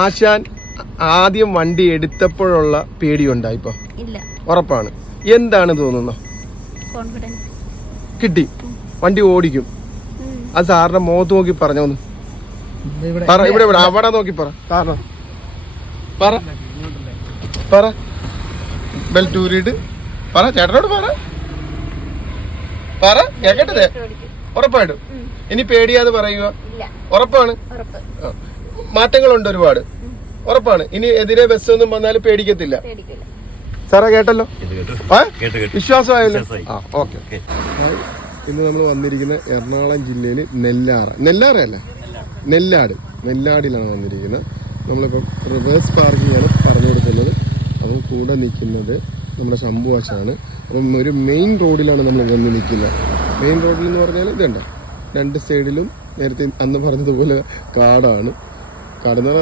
ആശാൻ ആദ്യം വണ്ടി എടുത്തപ്പോഴുള്ള പേടിയുണ്ടായി ഇപ്പൊ? ഇല്ല. ഉറപ്പാണ്. എന്താണ് തോന്നുന്നത്? കോൺഫിഡൻസ് കിട്ടി, വണ്ടി ഓടിക്കും. അത് സാറിന്റെ മുഖത്ത് നോക്കി പറഞ്ഞോന്ന് പറ. ഇവിടെ അവിടെ നോക്കി പറ. കാരണം പറ പറ ബെൽറ്റ് ഊരിയിട്ട് പറ. ചേട്ടനോട് പറ പറ കേക്കട്ടെ. ഉറപ്പായിട്ടും. ഇനി പേടിയാതെ പറയുക. ഉറപ്പാണ്. മാറ്റങ്ങളുണ്ട് ഒരുപാട്. ഉറപ്പാണ്. ഇനി എതിരെ ബസ് ഒന്നും വന്നാലും പേടിക്കത്തില്ല. സാറേ കേട്ടല്ലോ? വിശ്വാസമായല്ലോ? ആ ഓക്കെ. ഇന്ന് നമ്മൾ വന്നിരിക്കുന്ന എറണാകുളം ജില്ലയിൽ നെല്ലാറയല്ല, നെല്ലാടിലാണ് വന്നിരിക്കുന്നത്. നമ്മളിപ്പം റിവേഴ്സ് പാർക്കിംഗ് ആണ് പറഞ്ഞു കൊടുക്കുന്നത്. അത് കൂടെ നിൽക്കുന്നത് നമ്മുടെ ശംഭുവാശാണ്. അപ്പം ഒരു മെയിൻ റോഡിലാണ് നമ്മൾ വന്ന് നിൽക്കുന്നത്. മെയിൻ റോഡിൽ എന്ന് പറഞ്ഞാൽ ഇതുണ്ട്, രണ്ട് സൈഡിലും നേരത്തെ അന്ന് പറഞ്ഞതുപോലെ കാടാണ്. കാടെന്ന് പറഞ്ഞാൽ